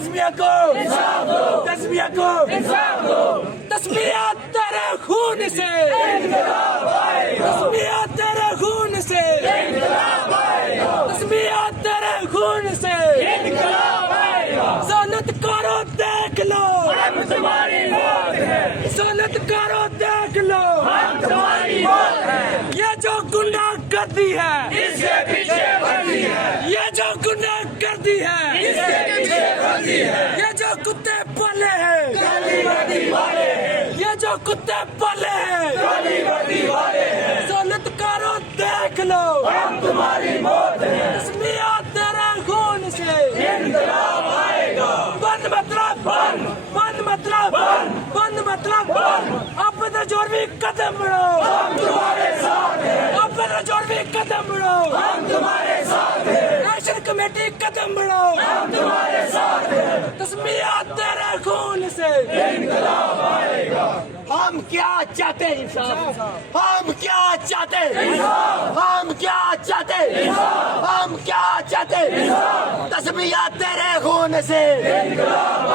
تسمیہ کو انصاف دو، تسمیہ کو انصاف دو، تسمیہ تیرے خون سے انقلاب آئے گا، تسمیہ تیرے خون سے انقلاب آئے گا، تسمیہ تیرے خون سے انقلاب آئے گا، ذلت کرو دیکھ لو ہم تمہاری موت ہے، ذلت کرو دیکھ لو ہم تمہاری موت ہے، یہ جو گناہ کرتی ہے اس کے پیچھے بندی ہے، یہ جو گناہ کرتی ہے اس کے پیچھے بندی ہے، یہ جو کتے پالے ہیں کالی وردی والے ہیں، یہ جو کتے پالے ہیں کالی وردی والے ہیں، ذلت کرو دیکھ لو ہم تمہاری موت ہے، تسمیہ تیرے خون سے انقلاب آئے گا، بند مطلب بند، بند مطلب بند، بند مطلب بند، اپنے جوڑوی قدم بڑھو ہم تمہارے ساتھ ہیں، اپنے جوڑوی قدم بڑھو ہم تمہارے ساتھ ہیں، ایکشن کمیٹی قدم بڑھو ہم تمہارے ساتھ ہیں، تسمیہ تیرے خون سے انقلاب آئے گا، ہم کیا چاہتے ہیں انصاف، ہم کیا چاہتے ہیں انصاف، ہم کیا چاہتے ہیں انصاف، ہم کیا چاہتے ہیں انصاف، تسمیہ تیرے خون سے انقلاب